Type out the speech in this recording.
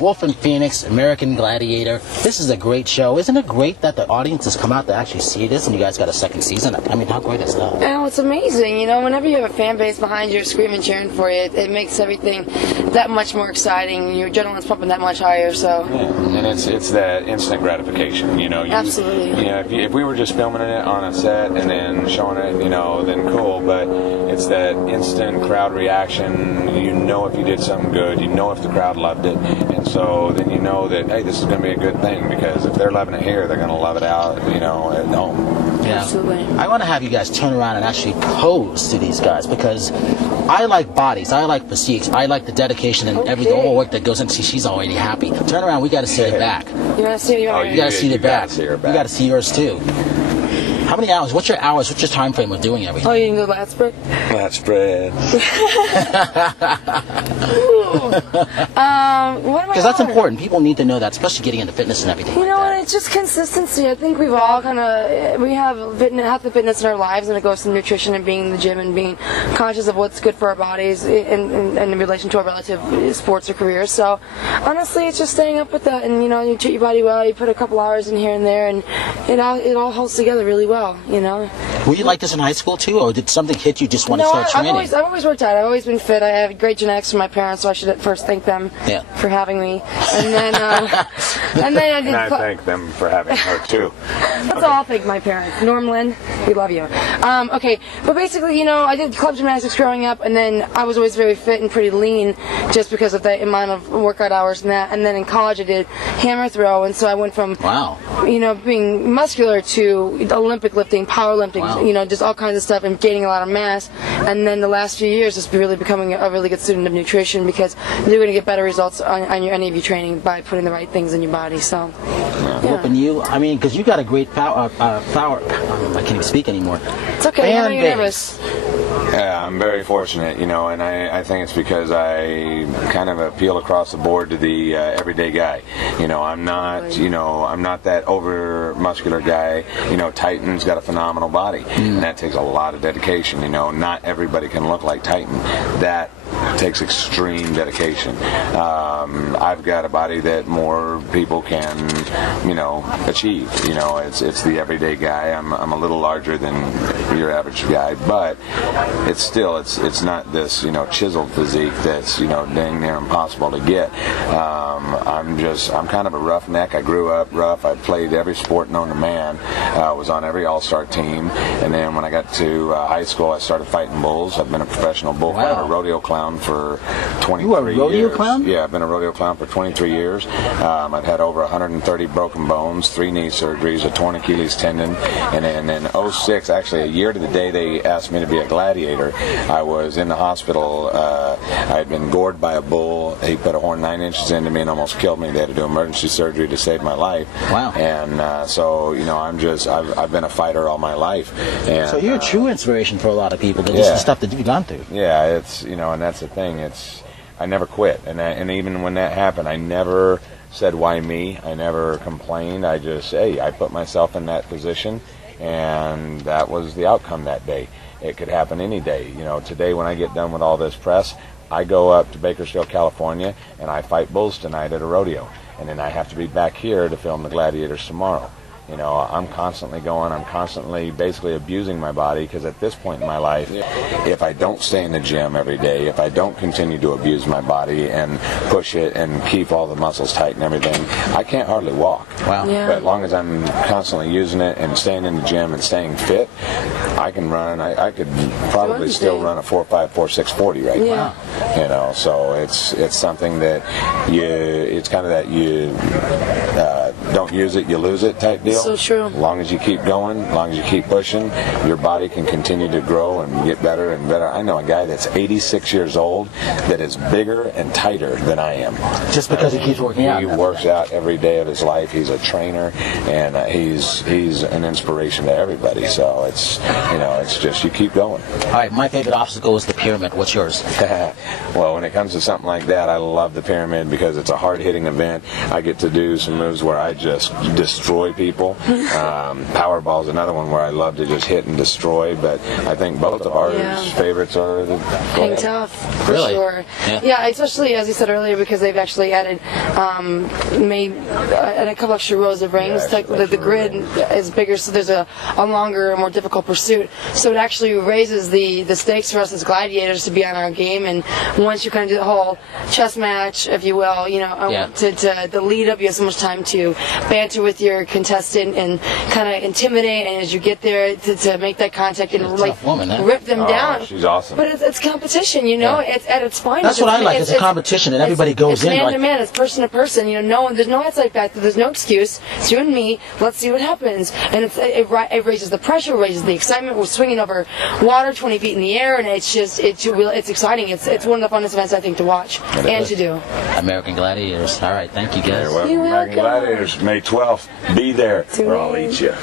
Wolf and Phoenix, American Gladiator. This is a great show. Isn't it great that the audience has come out to actually see this, and you guys got a second season? I mean, how great is that? Oh, it's amazing. You know, whenever you have a fan base behind you screaming, cheering for you, it makes everything that much more exciting. Your adrenaline's pumping that much higher. So. Yeah. And it's that instant gratification. You know. Absolutely. You know, if we were just filming it on a set and then showing it, you know, then cool. But it's that instant crowd reaction. You know, if you did something good, you know if the crowd loved it, and so then you know that, hey, this is going to be a good thing, because if they're loving it here, they're going to love it out, you know, at home. Yeah. Absolutely. I want to have you guys turn around and actually pose to these guys, because I like bodies, I like physiques, I like the dedication and all the work that goes into. She's already happy. Turn around, we got to see it back. You want to see you got to see the back. You got to see yours too. How many hours? What's your hours? What's your time frame of doing everything? Oh, you can do lat spread? Lat spread. Because that's important. People need to know that, especially getting into fitness and everything. You know what? It's just consistency. I think we've all kind of, we have the fitness in our lives, and it goes to nutrition and being in the gym and being conscious of what's good for our bodies in relation to our relative sports or careers. So honestly, it's just staying up with that, and you know, you treat your body well, you put a couple hours in here and there, and it all holds together really well. You know. Were you like this in high school too, or did something hit you just want to start training? I've always worked out. I've always been fit. I have great genetics from my parents, so I should at first thank them for having me. And then, and then I did. And I thank them for having her too. Let's all thank my parents. Norm, Lynn, we love you. Okay, but basically, you know, I did club gymnastics growing up, and then I was always very fit and pretty lean, just because of the amount of workout hours and that. And then in college, I did hammer throw, and so I went from you know, being muscular to Olympic lifting, powerlifting, you know, just all kinds of stuff, and gaining a lot of mass. And then the last few years, just really becoming a really good student of nutrition, because you're going to get better results on any of your training by putting the right things in your body. So, and you, I mean, because you got a great power. I can't even speak anymore. It's okay. I'm nervous. Yeah, I'm very fortunate, you know, and I think it's because I kind of appeal across the board to the everyday guy. You know, I'm not that over muscular guy. You know, Titan's got a phenomenal body, and that takes a lot of dedication. You know, not everybody can look like Titan. That takes extreme dedication. I've got a body that more people can, you know, achieve. You know, it's the everyday guy. I'm a little larger than your average guy, but it's still it's not this, you know, chiseled physique that's, you know, dang near impossible to get. I'm kind of a roughneck. I grew up rough. I played every sport known to man. Was on every all-star team, and then when I got to high school, I started fighting bulls. I've been a professional bullfighter, rodeo clown for 23 years. You were a rodeo clown? Yeah, I've been a rodeo clown for 23 years. I've had over 130 broken bones, 3 knee surgeries, a torn Achilles tendon, and then in 06, actually a year to the day they asked me to be a gladiator, I was in the hospital. I had been gored by a bull. He put a horn 9 inches into me and almost killed me. They had to do emergency surgery to save my life. Wow. And so, you know, I've been a fighter all my life. And, so you're a true inspiration for a lot of people. Just the stuff that you've gone through. Yeah, it's, you know, and that's the thing. I never quit, and even when that happened, I never said why me. I never complained. I just, I put myself in that position, and that was the outcome that day. It could happen any day. You know, today when I get done with all this press, I go up to Bakersfield, California, and I fight bulls tonight at a rodeo, and then I have to be back here to film the Gladiators tomorrow. You know, I'm constantly going, I'm constantly basically abusing my body, because at this point in my life, if I don't stay in the gym every day, if I don't continue to abuse my body and push it and keep all the muscles tight and everything, I can't hardly walk. Wow. Yeah. But as long as I'm constantly using it and staying in the gym and staying fit, I can run. I could probably still run a 4.5, 4.6 40 right now. You know, so it's something that it's kind of that you don't use it, you lose it type deal. So true. As long as you keep going, as long as you keep pushing, your body can continue to grow and get better and better. I know a guy that's 86 years old that is bigger and tighter than I am. Just because he keeps working out. He works out every day of his life. He's a trainer, and he's an inspiration to everybody. So it's, you know, it's just you keep going. All right, my favorite obstacle is the pyramid. What's yours? Well, when it comes to something like that, I love the pyramid because it's a hard-hitting event. I get to do some moves where I just destroy people. Powerball's another one where I love to just hit and destroy. But I think both of our favorites are the Hang Tough, for Really? sure. Yeah, especially as you said earlier, because they've actually added a couple extra rows of rings. The grid is bigger, so there's a longer, more difficult pursuit. So it actually raises the stakes for us as gladiators to be on our game. And once you kind of do the whole chess match, if you will, you know, to the lead up, you have so much time to banter with your contestant and kind of intimidate. And as you get there, to make that contact and like rip them down. She's awesome. But it's competition, you know. It's at its finest. That's what I like. It's a competition, and everybody goes in. It's man to like, man. It's person to person. You know, there's no outside factor. There's no excuse. It's you and me. Let's see what happens. And it raises the pressure, raises the excitement. We're swinging over water 20 feet in the air, and it's exciting. It's one of the funnest events I think to watch and to do. American Gladiators. All right, thank you guys. Well, American Gladiators, May 12th. Be there, or I'll eat you.